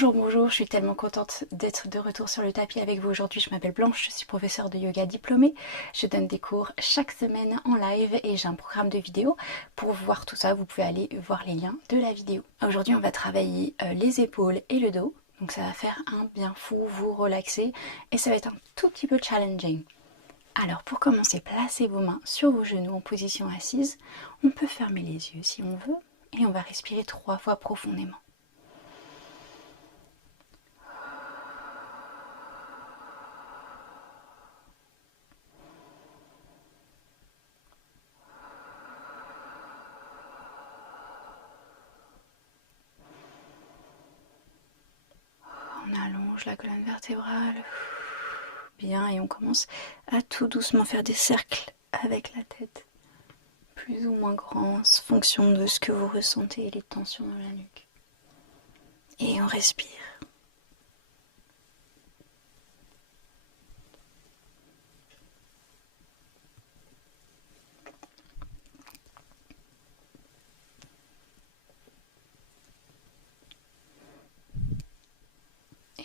Bonjour, bonjour, je suis tellement contente d'être de retour sur le tapis avec vous aujourd'hui. Je m'appelle Blanche, je suis professeure de yoga diplômée. Je donne des cours chaque semaine en live et j'ai un programme de vidéo. Pour voir tout ça, vous pouvez aller voir les liens de la vidéo. Aujourd'hui, on va travailler les épaules et le dos. Donc ça va faire un bien fou, vous relaxer et ça va être un tout petit peu challenging. Alors pour commencer, placez vos mains sur vos genoux en position assise. On peut fermer les yeux si on veut et on va respirer 3 fois profondément. On allonge la colonne vertébrale. Bien, et on commence à tout doucement faire des cercles avec la tête. Plus ou moins grands, en fonction de ce que vous ressentez et les tensions dans la nuque. Et on respire.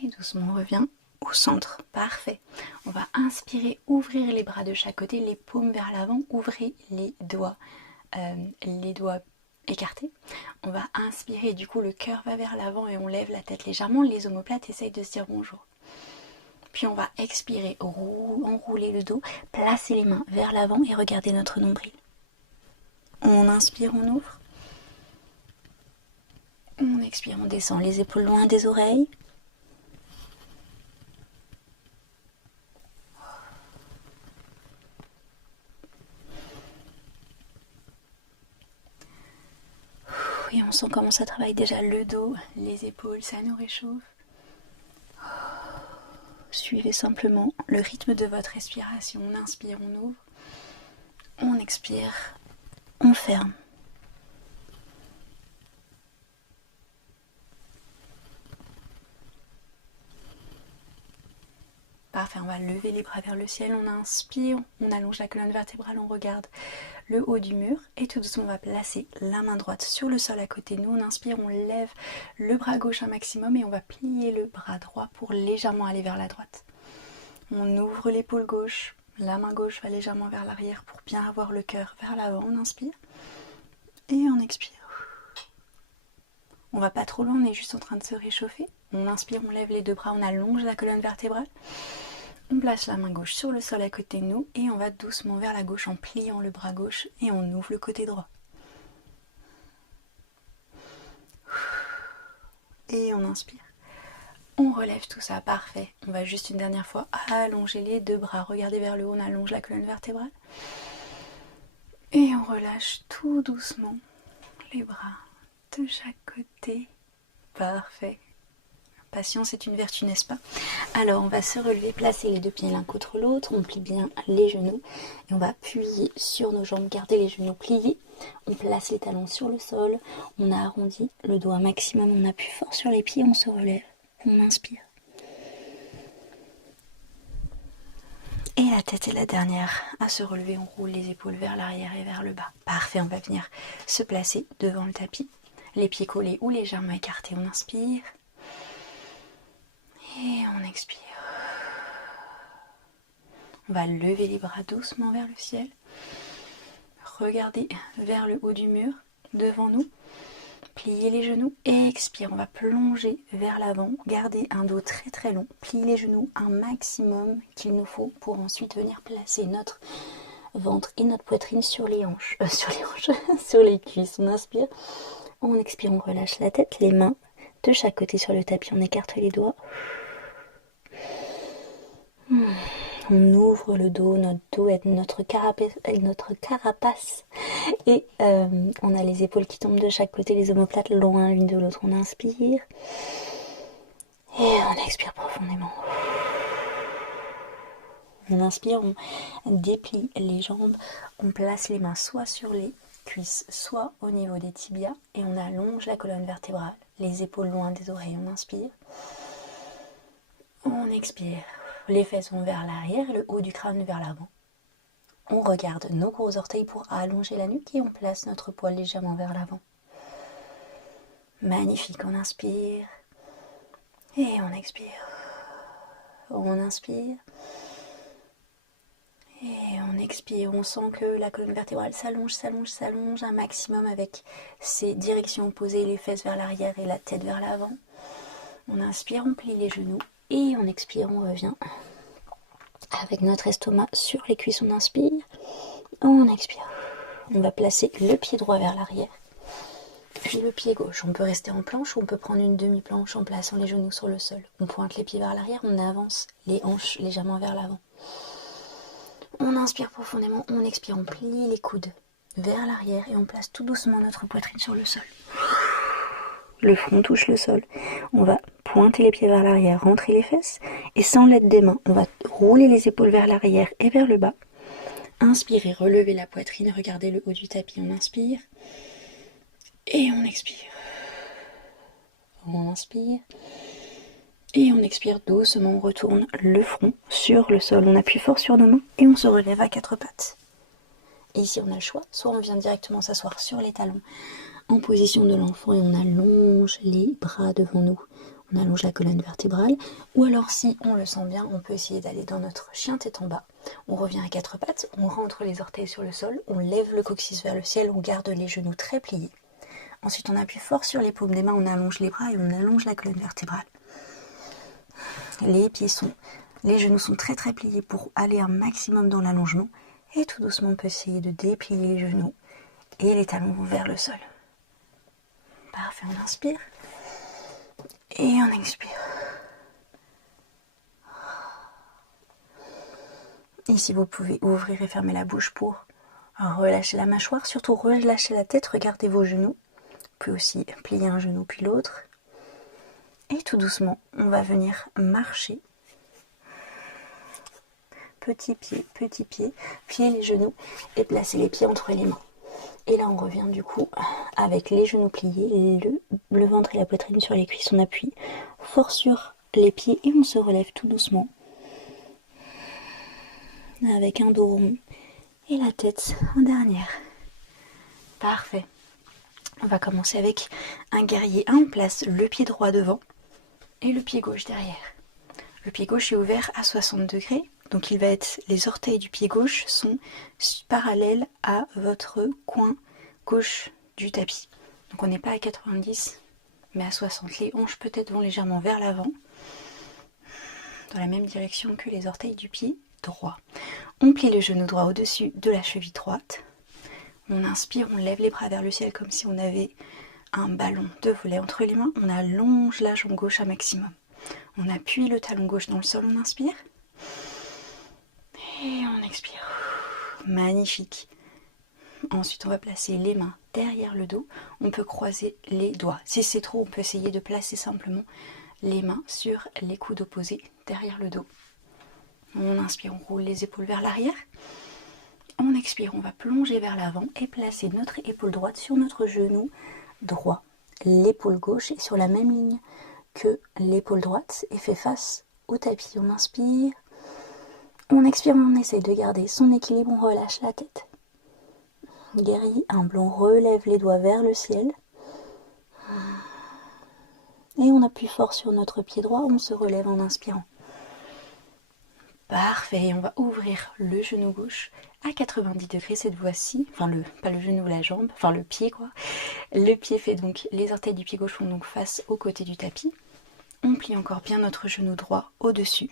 Et doucement on revient au centre. Parfait. On va inspirer, ouvrir les bras de chaque côté, les paumes vers l'avant, ouvrez les doigts écartés. On va inspirer, du coup le cœur va vers l'avant et on lève la tête légèrement. Les omoplates essayent de se dire bonjour. Puis on va expirer, enrouler le dos, placer les mains vers l'avant et regarder notre nombril. On inspire, on ouvre. On expire, on descend les épaules loin des oreilles. Et on sent comment ça travaille déjà le dos, les épaules, ça nous réchauffe. Suivez simplement le rythme de votre respiration. On inspire, on ouvre. On expire, on ferme. Parfait, on va lever les bras vers le ciel, on inspire, on allonge la colonne vertébrale, on regarde le haut du mur et tout doucement on va placer la main droite sur le sol à côté de nous. On inspire, on lève le bras gauche un maximum et on va plier le bras droit pour légèrement aller vers la droite. On ouvre l'épaule gauche, la main gauche va légèrement vers l'arrière pour bien avoir le cœur vers l'avant. On inspire et on expire. On va pas trop loin, on est juste en train de se réchauffer. On inspire, on lève les deux bras, on allonge la colonne vertébrale. On place la main gauche sur le sol à côté de nous et on va doucement vers la gauche en pliant le bras gauche et on ouvre le côté droit. Et on inspire. On relève tout ça, parfait. On va juste une dernière fois allonger les deux bras, regardez vers le haut, on allonge la colonne vertébrale. Et on relâche tout doucement les bras de chaque côté. Parfait. Patience est une vertu, n'est-ce pas? Alors on va se relever, placer les deux pieds l'un contre l'autre, on plie bien les genoux et on va appuyer sur nos jambes, garder les genoux pliés. On place les talons sur le sol, on arrondit le dos un maximum, on appuie fort sur les pieds, on se relève, on inspire. Et la tête est la dernière à se relever, on roule les épaules vers l'arrière et vers le bas. Parfait, on va venir se placer devant le tapis, les pieds collés ou légèrement écartés, on inspire. Et on expire. On va lever les bras doucement vers le ciel. Regardez vers le haut du mur, devant nous. Pliez les genoux et expire. On va plonger vers l'avant. Gardez un dos très très long. Pliez les genoux un maximum qu'il nous faut pour ensuite venir placer notre ventre et notre poitrine sur les hanches. Sur les cuisses. On inspire. On expire, on relâche la tête, les mains de chaque côté sur le tapis. On écarte les doigts. On ouvre le dos, notre dos est notre carapace et on a les épaules qui tombent de chaque côté, les omoplates loin l'une de l'autre. On inspire et on expire profondément. On inspire, on déplie les jambes, on place les mains soit sur les cuisses, soit au niveau des tibias et on allonge la colonne vertébrale, les épaules loin des oreilles. On inspire, on expire. Les fesses vont vers l'arrière, le haut du crâne vers l'avant. On regarde nos gros orteils pour allonger la nuque et on place notre poil légèrement vers l'avant. Magnifique, on inspire. Et on expire. On inspire. Et on expire. On sent que la colonne vertébrale s'allonge, s'allonge, s'allonge un maximum avec ses directions opposées, les fesses vers l'arrière et la tête vers l'avant. On inspire, on plie les genoux. Et on expire, on revient avec notre estomac sur les cuisses. On inspire. On expire. On va placer le pied droit vers l'arrière. Puis le pied gauche. On peut rester en planche ou on peut prendre une demi-planche en plaçant les genoux sur le sol. On pointe les pieds vers l'arrière, on avance les hanches légèrement vers l'avant. On inspire profondément, on expire, on plie les coudes vers l'arrière et on place tout doucement notre poitrine sur le sol. Le front touche le sol. On va pointer les pieds vers l'arrière, rentrer les fesses et sans l'aide des mains, on va rouler les épaules vers l'arrière et vers le bas. Inspirez, relevez la poitrine, regardez le haut du tapis, on inspire. Et on expire. On inspire. Et on expire doucement, on retourne le front sur le sol. On appuie fort sur nos mains et on se relève à quatre pattes. Et ici on a le choix, soit on vient directement s'asseoir sur les talons en position de l'enfant et on allonge les bras devant nous. On allonge la colonne vertébrale. Ou alors si on le sent bien, on peut essayer d'aller dans notre chien tête en bas. On revient à quatre pattes, on rentre les orteils sur le sol, on lève le coccyx vers le ciel, on garde les genoux très pliés. Ensuite, on appuie fort sur les paumes des mains, on allonge les bras et on allonge la colonne vertébrale. Les genoux sont très très pliés pour aller un maximum dans l'allongement. Et tout doucement, on peut essayer de déplier les genoux et les talons vont vers le sol. Parfait, on inspire et on expire. Ici, vous pouvez ouvrir et fermer la bouche pour relâcher la mâchoire, surtout relâcher la tête, regardez vos genoux. Vous pouvez aussi plier un genou puis l'autre. Et tout doucement, on va venir marcher. Petit pied, plier les genoux et placer les pieds entre les mains. Et là, on revient du coup avec les genoux pliés, le ventre et la poitrine sur les cuisses. On appuie fort sur les pieds et on se relève tout doucement. Avec un dos rond et la tête en dernière. Parfait. On va commencer avec un guerrier 1. On place le pied droit devant et le pied gauche derrière. Le pied gauche est ouvert à 60 degrés. Donc il va être, les orteils du pied gauche sont parallèles à votre coin gauche du tapis. Donc on n'est pas à 90 mais à 60. Les hanches peut-être vont légèrement vers l'avant, dans la même direction que les orteils du pied droit. On plie le genou droit au-dessus de la cheville droite. On inspire, on lève les bras vers le ciel comme si on avait un ballon de volley entre les mains. On allonge la jambe gauche un maximum. On appuie le talon gauche dans le sol, on inspire. Et on expire. Magnifique. Ensuite, on va placer les mains derrière le dos. On peut croiser les doigts. Si c'est trop, on peut essayer de placer simplement les mains sur les coudes opposés derrière le dos. On inspire, on roule les épaules vers l'arrière. On expire, on va plonger vers l'avant et placer notre épaule droite sur notre genou droit. L'épaule gauche est sur la même ligne que l'épaule droite et fait face au tapis. On inspire. On expire, on essaye de garder son équilibre, on relâche la tête. Guerrier 1, on relève les doigts vers le ciel. Et on appuie fort sur notre pied droit, on se relève en inspirant. Parfait, on va ouvrir le genou gauche à 90 degrés cette fois-ci. Enfin, pas le genou, la jambe, enfin le pied quoi. Le pied fait donc, les orteils du pied gauche font donc face au côté du tapis. On plie encore bien notre genou droit au-dessus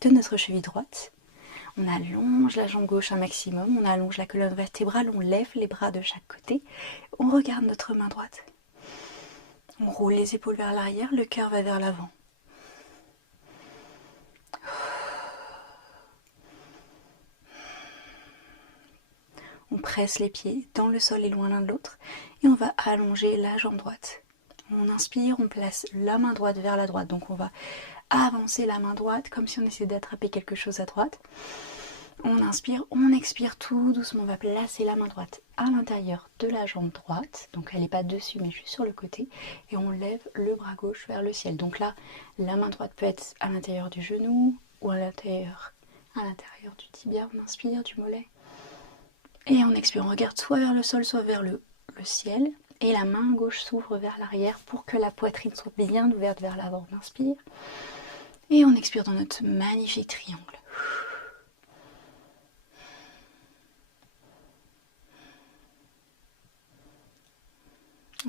de notre cheville droite. On allonge la jambe gauche un maximum, on allonge la colonne vertébrale, on lève les bras de chaque côté, on regarde notre main droite. On roule les épaules vers l'arrière, le cœur va vers l'avant. On presse les pieds dans le sol et loin l'un de l'autre et on va allonger la jambe droite. On inspire, on place la main droite vers la droite, donc on va avancer la main droite comme si on essayait d'attraper quelque chose à droite. On inspire, on expire tout doucement, on va placer la main droite à l'intérieur de la jambe droite, donc elle n'est pas dessus mais juste sur le côté, et on lève le bras gauche vers le ciel. Donc là, la main droite peut être à l'intérieur du genou ou à l'intérieur du tibia, on inspire, du mollet. Et on expire, on regarde soit vers le sol, soit vers le ciel, Et la main gauche s'ouvre vers l'arrière pour que la poitrine soit bien ouverte vers l'avant. On inspire. Et on expire dans notre magnifique triangle.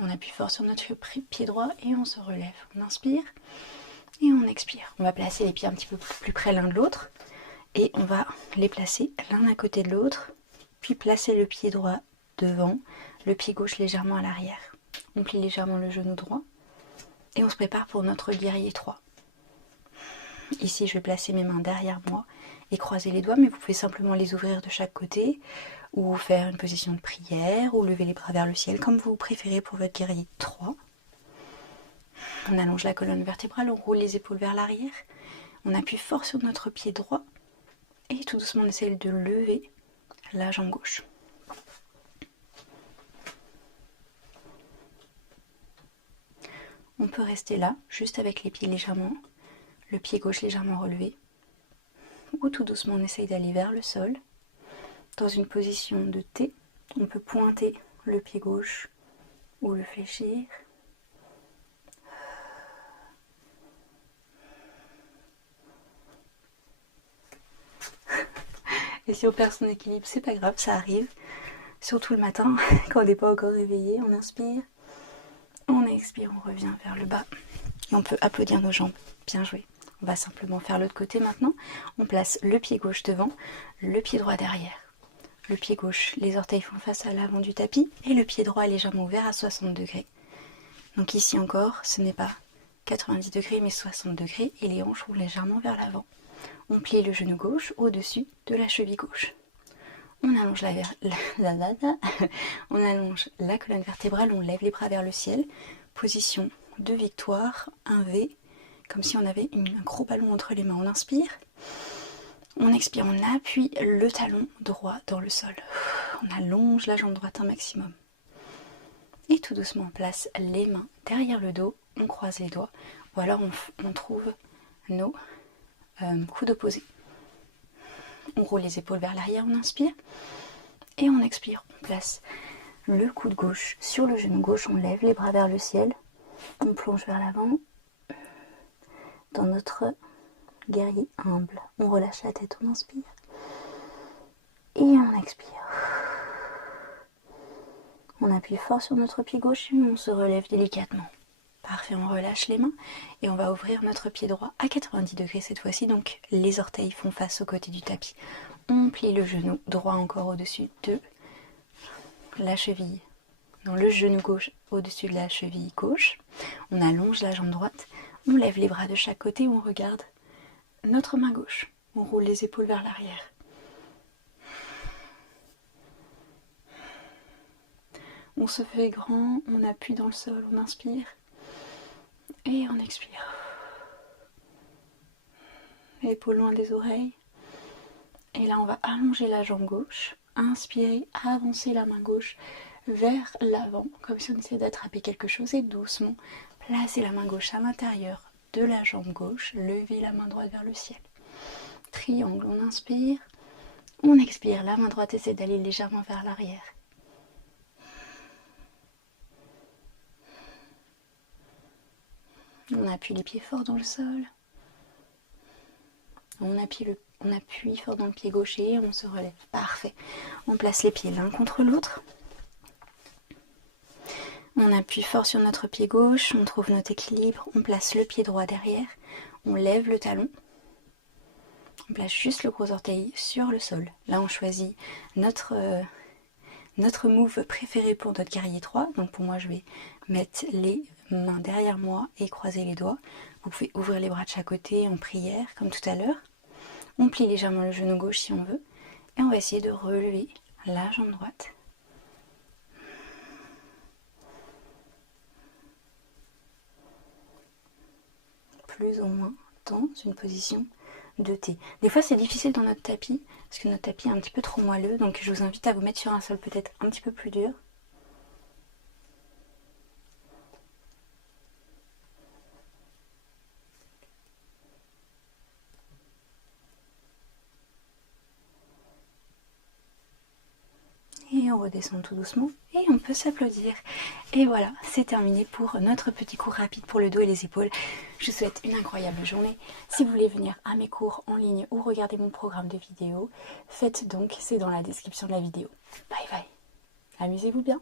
On appuie fort sur notre pied droit et on se relève. On inspire et on expire. On va placer les pieds un petit peu plus près l'un de l'autre et on va les placer l'un à côté de l'autre, puis placer le pied droit devant, le pied gauche légèrement à l'arrière. On plie légèrement le genou droit et on se prépare pour notre guerrier 3. Ici, je vais placer mes mains derrière moi et croiser les doigts, mais vous pouvez simplement les ouvrir de chaque côté ou faire une position de prière ou lever les bras vers le ciel comme vous préférez pour votre guerrier 3. On allonge la colonne vertébrale, on roule les épaules vers l'arrière, on appuie fort sur notre pied droit et tout doucement on essaie de lever la jambe gauche. On peut rester là, juste avec les pieds légèrement, le pied gauche légèrement relevé, ou tout doucement on essaye d'aller vers le sol. Dans une position de T, on peut pointer le pied gauche ou le fléchir. Et si on perd son équilibre, c'est pas grave, ça arrive. Surtout le matin, quand on n'est pas encore réveillé, on inspire, on expire, on revient vers le bas. Et on peut applaudir nos jambes. Bien joué. On va simplement faire l'autre côté maintenant. On place le pied gauche devant, le pied droit derrière. Le pied gauche, les orteils font face à l'avant du tapis et le pied droit est légèrement ouvert à 60 degrés. Donc ici encore, ce n'est pas 90 degrés mais 60 degrés et les hanches roulent légèrement vers l'avant. On plie le genou gauche au-dessus de la cheville gauche. On allonge on allonge la colonne vertébrale, on lève les bras vers le ciel. Position de victoire, un V, comme si on avait un gros ballon entre les mains. On inspire, on expire, on appuie le talon droit dans le sol. On allonge la jambe droite un maximum. Et tout doucement, on place les mains derrière le dos, on croise les doigts, ou alors on trouve nos coudes opposés. On roule les épaules vers l'arrière, on inspire, et on expire. On place le coude gauche sur le genou gauche, on lève les bras vers le ciel, on plonge vers l'avant dans notre guerrier humble. On relâche la tête, on inspire, et on expire. On appuie fort sur notre pied gauche et on se relève délicatement. Parfait, on relâche les mains et on va ouvrir notre pied droit à 90 degrés cette fois-ci. Donc les orteils font face au côté du tapis. On plie le genou droit encore au-dessus de la cheville. Non, le genou gauche au-dessus de la cheville gauche. On allonge la jambe droite. On lève les bras de chaque côté. On regarde notre main gauche. On roule les épaules vers l'arrière. On se fait grand, on appuie dans le sol, on inspire et on expire. Épaules loin des oreilles. Et là, on va allonger la jambe gauche, inspirer, avancer la main gauche vers l'avant, comme si on essayait d'attraper quelque chose et doucement placer la main gauche à l'intérieur de la jambe gauche, lever la main droite vers le ciel. Triangle, on inspire, on expire, la main droite essaie d'aller légèrement vers l'arrière. On appuie les pieds forts dans le sol. On appuie fort dans le pied gaucher, on se relève. Parfait. On place les pieds l'un contre l'autre. On appuie fort sur notre pied gauche, on trouve notre équilibre, on place le pied droit derrière, on lève le talon. On place juste le gros orteil sur le sol. Là, on choisit notre move préféré pour notre guerrier 3. Donc pour moi, je vais mettre les mains derrière moi et croiser les doigts. Vous pouvez ouvrir les bras de chaque côté en prière, comme tout à l'heure. On plie légèrement le genou gauche si on veut. Et on va essayer de relever la jambe droite. Plus ou moins dans une position de T. Des fois c'est difficile dans notre tapis, parce que notre tapis est un petit peu trop moelleux, donc je vous invite à vous mettre sur un sol peut-être un petit peu plus dur. Et et on redescend tout doucement et on peut s'applaudir. Et voilà, c'est terminé pour notre petit cours rapide pour le dos et les épaules. Je vous souhaite une incroyable journée. Si vous voulez venir à mes cours en ligne ou regarder mon programme de vidéo, faites donc, c'est dans la description de la vidéo. Bye bye, amusez-vous bien.